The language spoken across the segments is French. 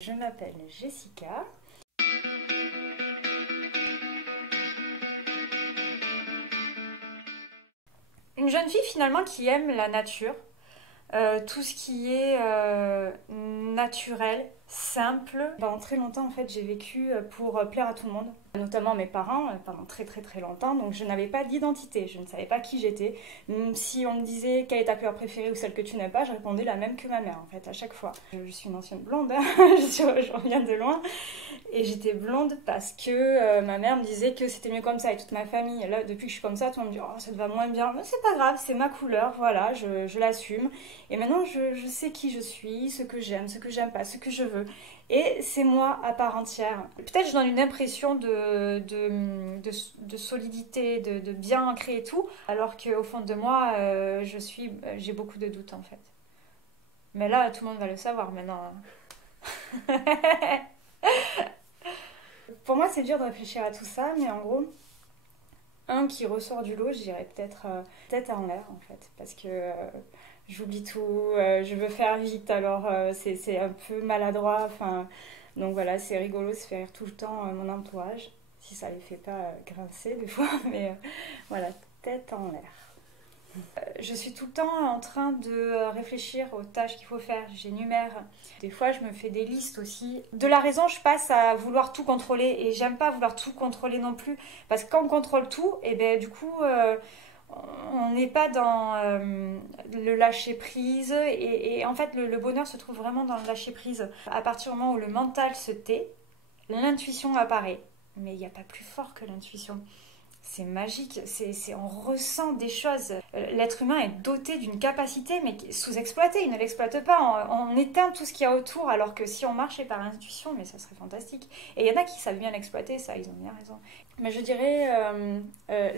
Je m'appelle Jessica. Une jeune fille finalement qui aime la nature, tout ce qui est naturel, simple. Pendant très longtemps en fait j'ai vécu pour plaire à tout le monde, notamment mes parents pendant très très très longtemps, donc je n'avais pas d'identité, je ne savais pas qui j'étais. Même si on me disait quelle est ta couleur préférée ou celle que tu n'aimes pas, je répondais la même que ma mère en fait à chaque fois. Je suis une ancienne blonde, hein. Je reviens de loin. Et j'étais blonde parce que ma mère me disait que c'était mieux comme ça et toute ma famille. Là, depuis que je suis comme ça, tout le monde me dit oh, ça te va moins bien. Mais c'est pas grave, c'est ma couleur, voilà, je l'assume. Et maintenant, je sais qui je suis, ce que j'aime, ce que j'aime pas, ce que je veux. Et c'est moi à part entière. Peut-être je donne une impression de solidité, de bien ancré et tout, alors qu'au fond de moi, j'ai beaucoup de doutes en fait. Mais là, tout le monde va le savoir maintenant, hein. Pour moi, c'est dur de réfléchir à tout ça, mais en gros, un qui ressort du lot, je dirais peut-être tête en l'air en fait, parce que j'oublie tout, je veux faire vite, alors c'est un peu maladroit. Enfin, donc voilà, c'est rigolo, ça fait rire tout le temps mon entourage, si ça les fait pas grincer des fois, mais voilà, tête en l'air. Je suis tout le temps en train de réfléchir aux tâches qu'il faut faire, j'énumère. Des fois, je me fais des listes aussi. De la raison, je passe à vouloir tout contrôler et j'aime pas vouloir tout contrôler non plus. Parce que quand on contrôle tout, et ben du coup, on n'est pas dans le lâcher prise. Et en fait, le bonheur se trouve vraiment dans le lâcher prise. À partir du moment où le mental se tait, l'intuition apparaît. Mais il n'y a pas plus fort que l'intuition. C'est magique, on ressent des choses. L'être humain est doté d'une capacité, mais sous-exploitée, il ne l'exploite pas. On éteint tout ce qu'il y a autour, alors que si on marchait par intuition, mais ça serait fantastique. Et il y en a qui savent bien l'exploiter, ça, ils ont bien raison. Mais je dirais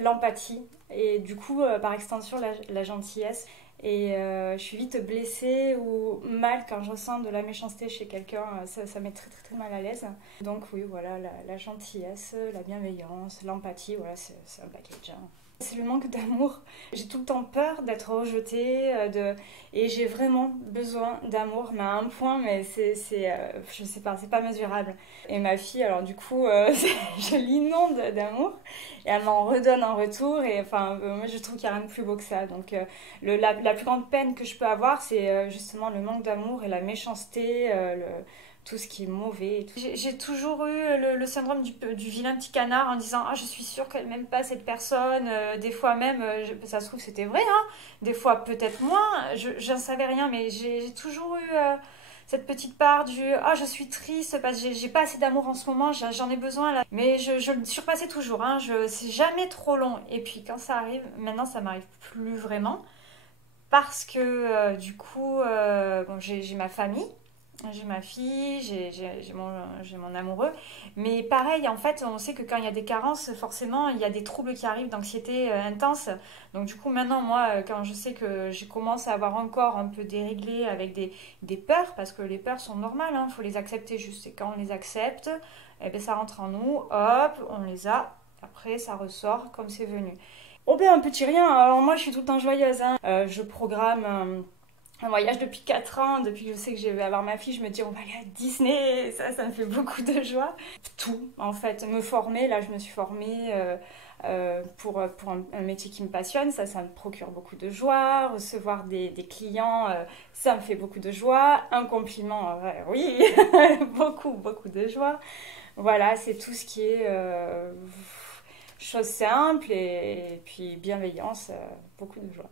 l'empathie, et du coup, par extension, la gentillesse. Et je suis vite blessée ou mal quand je ressens de la méchanceté chez quelqu'un, ça met très très très mal à l'aise. Donc oui, voilà, la gentillesse, la bienveillance, l'empathie, voilà, c'est un package, hein. C'est le manque d'amour. J'ai tout le temps peur d'être rejetée, et j'ai vraiment besoin d'amour, mais à un point, mais je sais pas, c'est pas mesurable. Et ma fille, alors du coup, je l'inonde d'amour, et elle m'en redonne en retour, et enfin, moi je trouve qu'il n'y a rien de plus beau que ça. Donc la plus grande peine que je peux avoir, c'est justement le manque d'amour et la méchanceté, tout ce qui est mauvais. J'ai toujours eu le syndrome du vilain petit canard en disant ah, je suis sûre qu'elle m'aime pas cette personne. Des fois même, ça se trouve c'était vrai, hein. Des fois peut-être moins, j'en savais rien, mais j'ai toujours eu cette petite part du ah, je suis triste parce que j'ai pas assez d'amour en ce moment, j'en ai besoin là. Mais je le surpassais toujours, hein. C'est jamais trop long. Et puis quand ça arrive, maintenant ça m'arrive plus vraiment parce que du coup, bon, j'ai ma famille, j'ai ma fille, j'ai mon amoureux. Mais pareil, en fait, on sait que quand il y a des carences, forcément, il y a des troubles qui arrivent, d'anxiété intense. Donc du coup, maintenant, moi, quand je sais que je commence à avoir encore un peu déréglé avec des peurs, parce que les peurs sont normales, il faut les accepter juste. Et quand on les accepte, eh ben, ça rentre en nous, hop, on les a. Après, ça ressort comme c'est venu. Oh ben un petit rien, alors moi je suis tout le temps joyeuse, hein. Je programme un voyage depuis 4 ans, depuis que je sais que je vais avoir ma fille, je me dis on va aller à Disney, ça me fait beaucoup de joie. Tout en fait, me former, là je me suis formée pour un métier qui me passionne, ça me procure beaucoup de joie. Recevoir des clients, ça me fait beaucoup de joie. Un compliment, oui, beaucoup, beaucoup de joie. Voilà, c'est tout ce qui est chose simple et puis bienveillance, beaucoup de joie.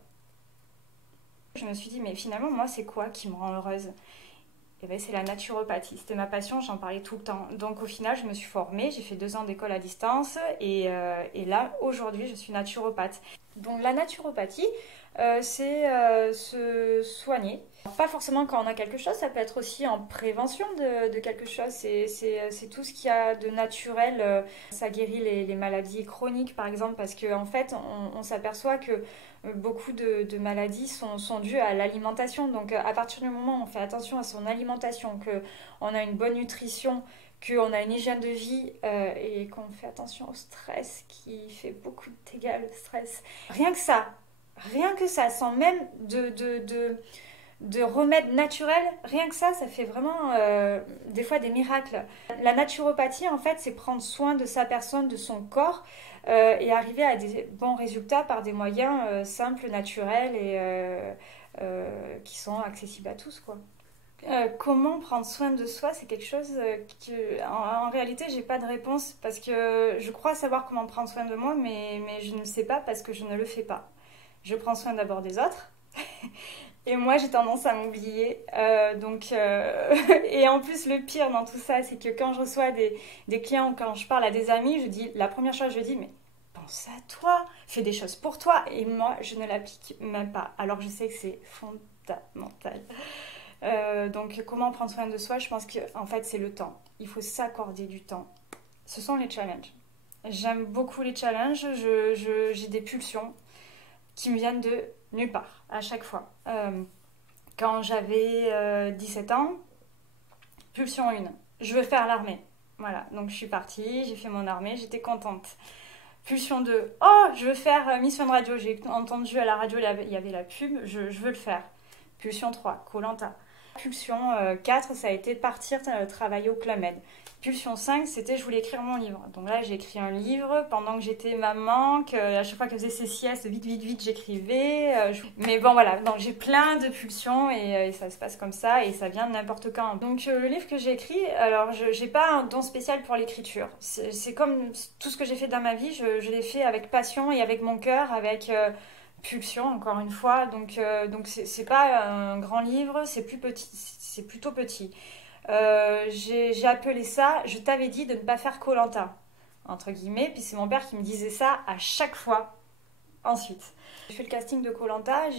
Je me suis dit, mais finalement, moi, c'est quoi qui me rend heureuse? Et ben, c'est la naturopathie. C'était ma passion, j'en parlais tout le temps. Donc au final, je me suis formée, j'ai fait 2 ans d'école à distance et là, aujourd'hui, je suis naturopathe. Donc la naturopathie, c'est se soigner. Pas forcément quand on a quelque chose, ça peut être aussi en prévention de quelque chose. C'est tout ce qu'il y a de naturel. Ça guérit les maladies chroniques, par exemple, parce qu'en fait, on s'aperçoit que beaucoup de maladies sont dues à l'alimentation. Donc à partir du moment où on fait attention à son alimentation, qu'on a une bonne nutrition, qu'on a une hygiène de vie et qu'on fait attention au stress qui fait beaucoup de dégâts, le stress. Rien que ça, sans même de remèdes naturels, rien que ça fait vraiment des fois des miracles. La naturopathie, en fait, c'est prendre soin de sa personne, de son corps, et arriver à des bons résultats par des moyens simples, naturels et qui sont accessibles à tous, quoi. Comment prendre soin de soi, c'est quelque chose que, en réalité, j'ai pas de réponse parce que je crois savoir comment prendre soin de moi, mais je ne sais pas parce que je ne le fais pas. Je prends soin d'abord des autres. Et moi, j'ai tendance à m'oublier. Et en plus, le pire dans tout ça, c'est que quand je reçois des clients ou quand je parle à des amis, la première chose, je dis, mais pense à toi, fais des choses pour toi. Et moi, je ne l'applique même pas. Alors que je sais que c'est fondamental. Donc, comment prendre soin de soi? Je pense que, en fait, c'est le temps. Il faut s'accorder du temps. Ce sont les challenges. J'aime beaucoup les challenges. J'ai des pulsions qui me viennent de nulle part, à chaque fois. Quand j'avais 17 ans, pulsion 1, je veux faire l'armée. Voilà, donc je suis partie, j'ai fait mon armée, j'étais contente. Pulsion 2, oh, je veux faire Mission de radio. J'ai entendu à la radio, il y avait la pub, je veux le faire. Pulsion 3, koh Lanta. Pulsion 4, ça a été partir travailler au Club Med. Pulsion 5, c'était je voulais écrire mon livre. Donc là, j'ai écrit un livre pendant que j'étais maman, à chaque fois qu'elle faisait ses siestes, vite, j'écrivais. Mais bon, voilà, donc j'ai plein de pulsions et ça se passe comme ça et ça vient de n'importe quand. Donc le livre que j'ai écrit, alors j'ai pas un don spécial pour l'écriture. C'est comme tout ce que j'ai fait dans ma vie, je l'ai fait avec passion et avec mon cœur, avec... pulsion encore une fois, donc c'est pas un grand livre, c'est plus petit, c'est plutôt petit. J'ai appelé ça je t'avais dit de ne pas faire koh Lanta entre guillemets, puis c'est mon père qui me disait ça à chaque fois. Ensuite j'ai fait le casting de koh Lanta,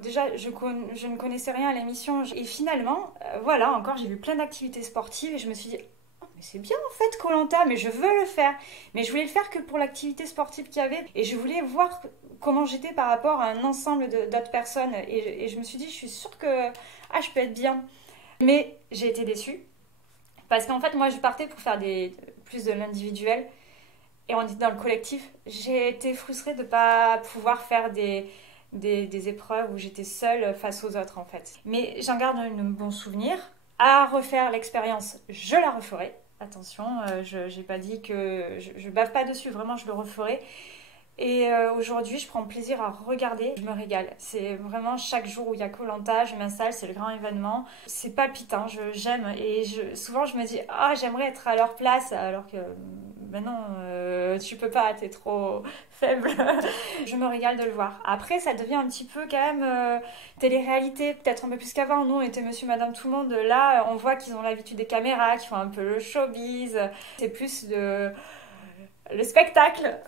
déjà je ne connaissais rien à l'émission et finalement voilà, encore j'ai vu plein d'activités sportives et je me suis dit mais c'est bien en fait koh Lanta, mais je veux le faire, mais je voulais le faire que pour l'activité sportive qu'il y avait et je voulais voir comment j'étais par rapport à un ensemble d'autres personnes et je me suis dit je suis sûre que je peux être bien, mais j'ai été déçue parce qu'en fait moi je partais pour faire plus de l'individuel et on dit dans le collectif. J'ai été frustrée de ne pas pouvoir faire des épreuves où j'étais seule face aux autres en fait, mais j'en garde un bon souvenir. À refaire l'expérience, je la referai. Attention, je n'ai pas dit que je bave pas dessus, vraiment je le referai. Et aujourd'hui, je prends plaisir à regarder, je me régale. C'est vraiment chaque jour où il y a koh Lanta, je m'installe, c'est le grand événement. C'est palpitant, j'aime. Et souvent, je me dis, j'aimerais être à leur place, alors que ben non, tu peux pas, t'es trop faible. Je me régale de le voir. Après, ça devient un petit peu quand même télé-réalité, peut-être un peu plus qu'avant. Nous, on était monsieur, madame, tout le monde. Là, on voit qu'ils ont l'habitude des caméras, qu'ils font un peu le showbiz. C'est plus le spectacle.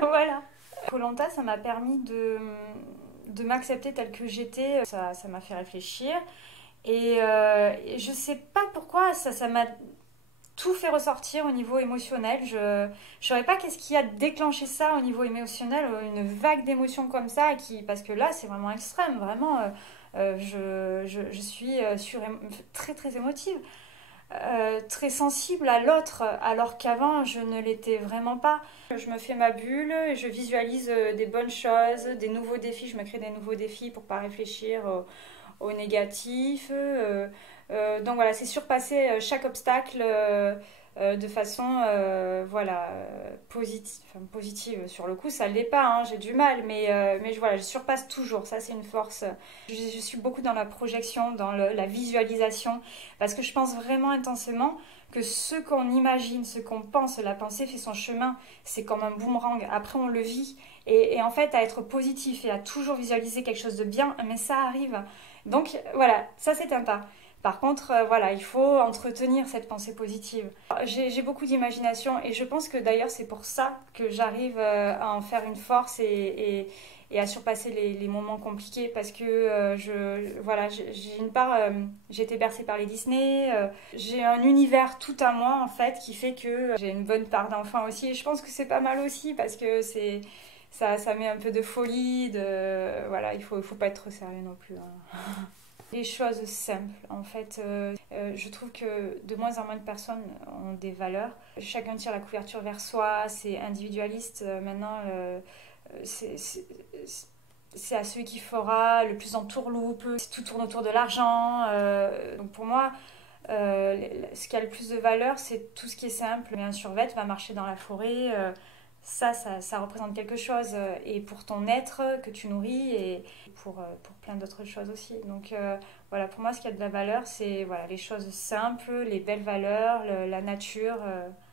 Voilà. Koh Lanta, ça m'a permis de m'accepter telle que j'étais. Ça m'a fait réfléchir. Et je sais pas pourquoi, ça m'a tout fait ressortir au niveau émotionnel. Je ne saurais pas qu'est-ce qui a déclenché ça au niveau émotionnel, une vague d'émotions comme ça, parce que là, c'est vraiment extrême. Vraiment, je suis très, très émotive. Très sensible à l'autre, alors qu'avant je ne l'étais vraiment pas. Je me fais ma bulle, je visualise des bonnes choses, des nouveaux défis, je me crée des nouveaux défis pour pas réfléchir au négatif. Donc voilà, c'est surpasser chaque obstacle de façon positive. Sur le coup, ça ne l'est pas, hein, j'ai du mal, mais voilà, je surpasse toujours. Ça, c'est une force. Je suis beaucoup dans la projection, dans la visualisation, parce que je pense vraiment intensément que ce qu'on imagine, ce qu'on pense, la pensée fait son chemin. C'est comme un boomerang. Après, on le vit. Et en fait, à être positif et à toujours visualiser quelque chose de bien, mais ça arrive. Donc voilà, ça c'est un pas. Par contre, voilà, il faut entretenir cette pensée positive. J'ai beaucoup d'imagination et je pense que d'ailleurs c'est pour ça que j'arrive à en faire une force et à surpasser les moments compliqués parce que j'ai une part, j'ai été bercée par les Disney, j'ai un univers tout à moi en fait qui fait que j'ai une bonne part d'enfant aussi et je pense que c'est pas mal aussi parce que ça met un peu de folie, voilà, il faut pas être trop sérieux non plus, hein. Les choses simples, en fait, je trouve que de moins en moins de personnes ont des valeurs. Chacun tire la couverture vers soi, c'est individualiste. Maintenant, c'est à celui qui fera le plus en tourloupe, tout tourne autour de l'argent. Donc pour moi, ce qui a le plus de valeur, c'est tout ce qui est simple. Un survêt va marcher dans la forêt, ça représente quelque chose. Et pour ton être que tu nourris et pour plein d'autres choses aussi. Donc voilà, pour moi, ce qui a de la valeur, c'est voilà, les choses simples, les belles valeurs, la nature.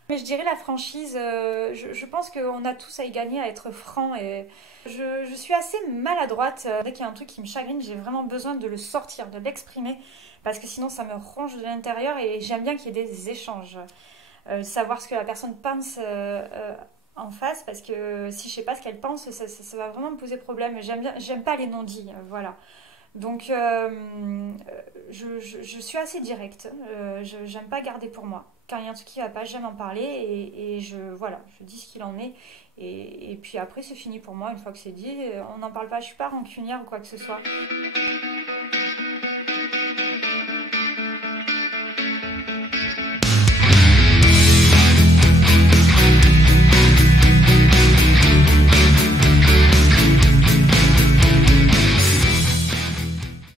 Mais je dirais la franchise, je pense qu'on a tous à y gagner à être franc et je suis assez maladroite. Dès qu'il y a un truc qui me chagrine, j'ai vraiment besoin de le sortir, de l'exprimer parce que sinon ça me ronge de l'intérieur et j'aime bien qu'il y ait des échanges. Savoir ce que la personne pense en face parce que si je sais pas ce qu'elle pense, ça va vraiment me poser problème. J'aime pas les non-dits, voilà. Donc, je suis assez directe. J'aime pas garder pour moi. Quand il y a un truc qui va pas, j'aime en parler et voilà, je dis ce qu'il en est. Et puis après, c'est fini pour moi. Une fois que c'est dit, on n'en parle pas. Je suis pas rancunière ou quoi que ce soit.